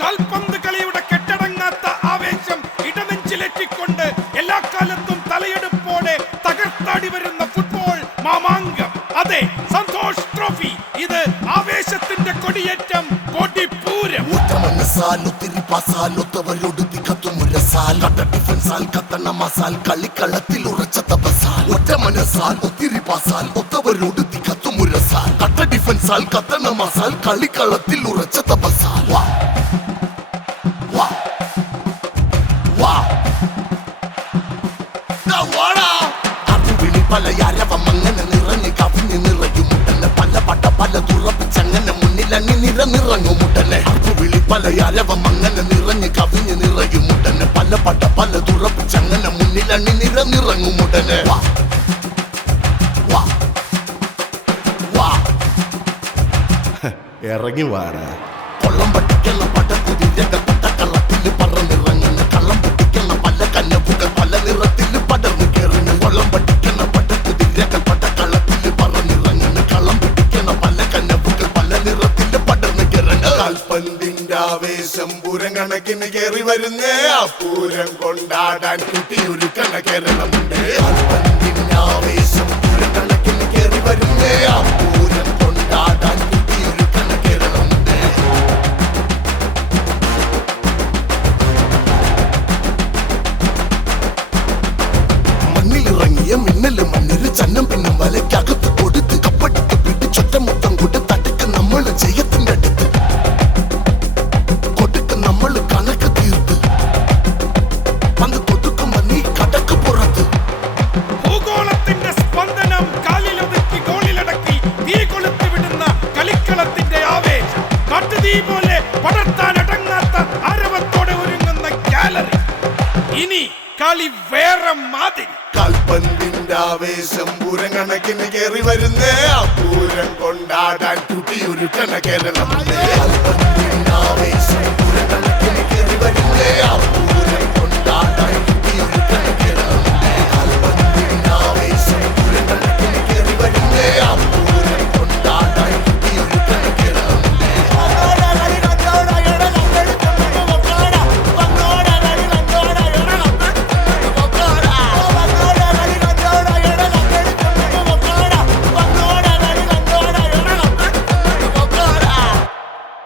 കാൽപന്ത് കളിയുടെ കെട്ടടങ്ങാത്ത ആവേശം ഇടനെഞ്ചിലെത്തിക്കൊണ്ട് എല്ലാ കാലത്തും തലയെടുപ്പോടെ തകർത്താടി വരുന്ന ഫുട്ബോൾ മാമാങ്കം. അതെ, സന്തോഷ് ട്രോഫി. ഇത് ആവേശത്തിന്റെ കൊടിയേറ്റം, കൊടിപ്പൂരം. കളിക്കളത്തിൽ ഉറച്ച തപസാൽ ഒറ്റ മനസ്സാൽ ഒത്തിരി പാസാൽ ഒത്തവരോട് തികത്തുമുരസാൽ കട്ട ഡിഫൻസാൽ കത്തണ മസാൽ കളിക്കളത്തിൽ ഉറച്ച തപസാൽ പലയാരവം അങ്ങനെ നിറഞ്ഞ് കവിഞ്ഞ് നിറയുമുട്ടനെ പല പട്ട പല തുറപ്പിച്ചങ്ങനെ മുന്നിലങ്ങി നിറനിറങ്ങുമുട്ടനെ വിളി പലയാരവം അങ്ങനെ നിറഞ്ഞ് കവിഞ്ഞ് നിറയുമുട്ടനെ പല പട്ട പല തുറപ്പിച്ചങ്ങനെ മുന്നിലങ്ങി നിറനിറങ്ങുമുട്ടനെ ഇറങ്ങി വാടാ. കൊള്ളം പട്ടിക്കുന്ന പടത്തിരിരക പട്ടക്കള്ളത്തിൽ പറന്നിറങ്ങുന്ന കള്ളം പൊട്ടിക്കുന്ന പല കന്നപ്പുകൾ പല നിറത്തിൽ പടർന്നു കയറുന്നു. കൊള്ളം പട്ടിക്കുന്ന പടത്തിരിരക പട്ടക്കള്ളത്തിൽ പറന്നിറങ്ങുന്ന കള്ളം പൊട്ടിക്കുന്ന പല കന്നപ്പുകൾ പല നിറത്തിൽ പടർന്നു കയറുന്നു. കാൽപന്തിന്റെ ആവേശം പൂരം കണക്കിന് കയറി വരുന്നേ, ആ പൂരം കൊണ്ടാടാൻ കുട്ടിയൊരുക്കണ കേരളമുണ്ട്. കാൽപന്തിന്റെ ആവേശം പൂരം കണക്കിന് കയറി വരുന്നേ, ആ പൂരം കൊണ്ടാടാൻ കുട്ടിയൊരുക്കണ കേരളമുണ്ട്. മണ്ണിലിറങ്ങിയ മിന്നല് മണ്ണില് ചന്നം പിന്നും വലയ്ക്കകത്ത് കൊടുത്ത് കപ്പടിക്ക് പിടിച്ചൊറ്റ മൊത്തം കൊടുത്ത് തട്ടിക്ക് നമ്മള് ജയത്തിന്റെ അടുത്ത് കൊടുക്ക് നമ്മള് കണക്ക് തീർത്ത് പന്ത് കൊടുക്കുമ്പോ നീ കടക്ക് പുറത്ത്. ഭൂഗോളത്തിന്റെ സ്പന്ദനം കാലിലൊതുക്കി ഗോളിലടക്കി തീ കൊളുത്തി വിടുന്ന കളിക്കളത്തിന്റെ ആവേശം, കാട്ടുതീ പോലെ പടർത്താനടങ്ങാത്ത ആരവത്തോടെ ഒരുങ്ങുന്ന ഗാലറി. ഇനി കളി വേറെ മാതിരി. കാൽപന്തിന്റെ ആവേശം പൂരം കണക്കിന് കയറി വരുന്നേ, ആ പൂരം കൊണ്ടാടാൻ കുട്ടിയൊരുക്കണ കേരളമുണ്ട്. കാൽപന്തിന്റെ ആവേശം പൂരം കണക്കിന് കയറി വരുന്നേ, ആ